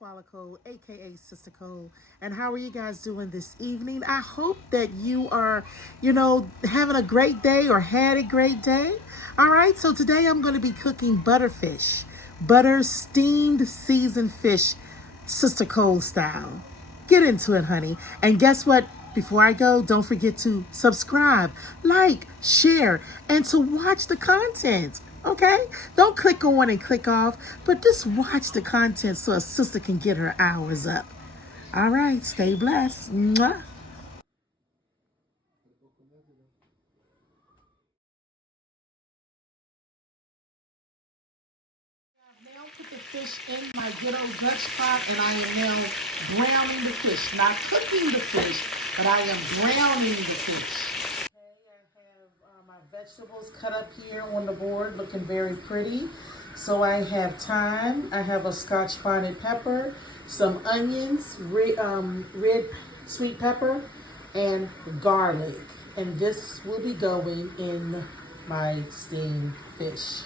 Twalacole, aka Sister Cole, and how are you guys doing this evening? I hope that you are, having a great day or had a great day. All right, so today I'm going to be cooking butterfish, butter steamed seasoned fish, Sister Cole style. Get into it, honey. And guess what? Before I go, don't forget to subscribe, like, share, and to watch the content. Okay? Don't click on and click off, but just watch the content so a sister can get her hours up. All right, stay blessed. Mwah. I've now put the fish in my ghetto Dutch pot, and I am now browning the fish. Not cooking the fish, but I am browning the fish. Okay, I have my vegetables cut up here on the board, looking very pretty. So I have thyme, I have a Scotch bonnet pepper, some onions, red sweet pepper, and garlic. And this will be going in my steamed fish.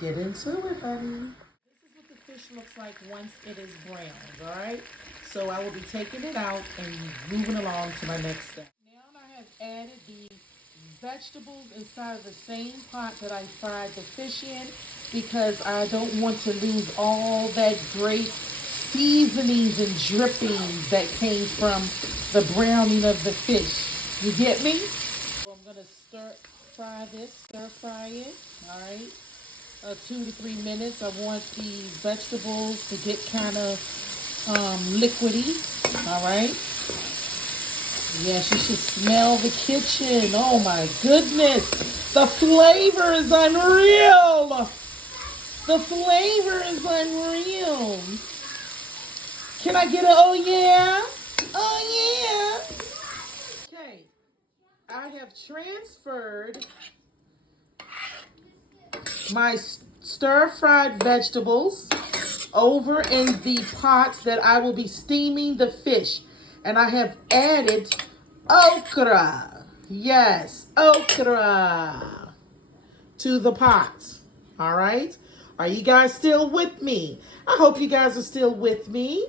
Get into it, honey. This is what the fish looks like once it is browned, all right? So I will be taking it out and moving along to my next step. Now I have added the vegetables inside of the same pot that I fried the fish in because I don't want to lose all that great seasonings and drippings that came from the browning of the fish. You get me? So I'm going to stir fry it, all right? 2 to 3 minutes. I want these vegetables to get kind of liquidy, all right? Yes, you should smell the kitchen. Oh my goodness. The flavor is unreal. The flavor is unreal. Can I get a oh yeah? Oh yeah. Okay. I have transferred my stir-fried vegetables over in the pots that I will be steaming the fish. And I have added okra. Yes, okra to the pot. All right. Are you guys still with me? I hope you guys are still with me.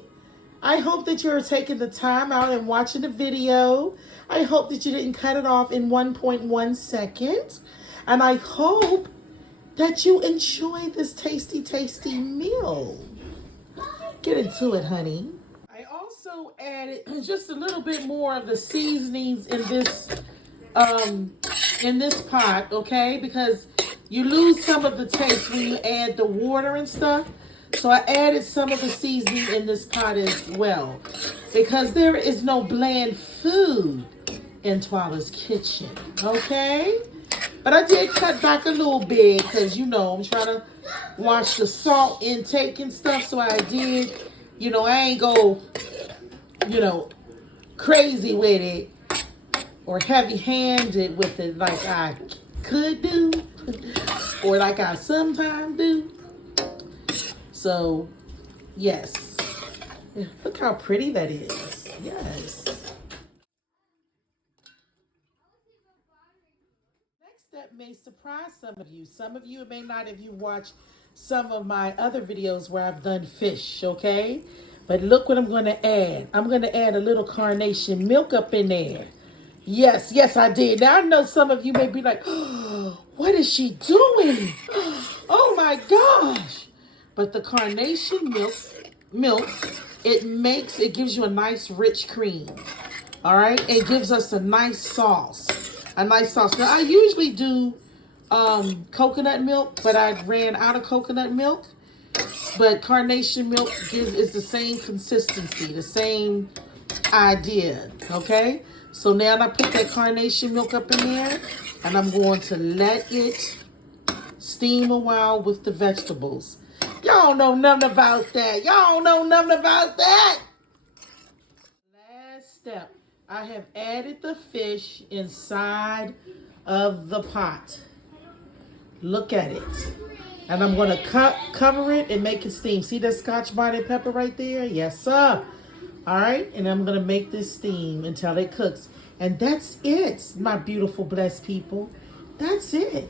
I hope that you're taking the time out and watching the video. I hope that you didn't cut it off in 1.1 seconds. And I hope that you enjoy this tasty, tasty meal. Get into it, honey. I also added just a little bit more of the seasonings in this pot, okay? Because you lose some of the taste when you add the water and stuff. So I added some of the seasoning in this pot as well. Because there is no bland food in Twala's kitchen, okay? But I did cut back a little bit because, I'm trying to watch the salt intake and stuff. So I did, I ain't go, crazy with it or heavy-handed with it like I could do or like I sometimes do. So, yes. Look how pretty that is. Yes. Next step may surprise some of you. Some of you may not if you watch some of my other videos where I've done fish, okay? But look what I'm going to add. I'm going to add a little carnation milk up in there. Yes, yes, I did. Now, I know some of you may be like, oh, what is she doing? Oh, my gosh. But the carnation milk, it gives you a nice rich cream. All right? It gives us a nice sauce. Now, I usually do coconut milk, but I ran out of coconut milk. But carnation milk is the same consistency, the same idea, okay? So now I put that carnation milk up in there, and I'm going to let it steam a while with the vegetables. Y'all know nothing about that. Y'all know nothing about that. Last step. I have added the fish inside of the pot. Look at it. And I'm going to cover it and make it steam. See that Scotch bonnet pepper right there? Yes, sir. All right. And I'm going to make this steam until it cooks. And that's it, my beautiful, blessed people. That's it.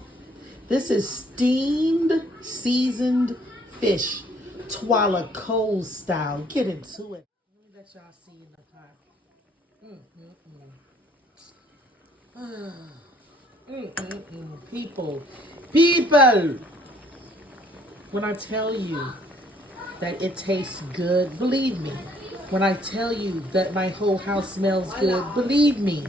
This is steamed, seasoned fish, twalacole style. Get into it. Let y'all see in the pot. People, people. When I tell you that it tastes good, believe me. When I tell you that my whole house smells good, believe me.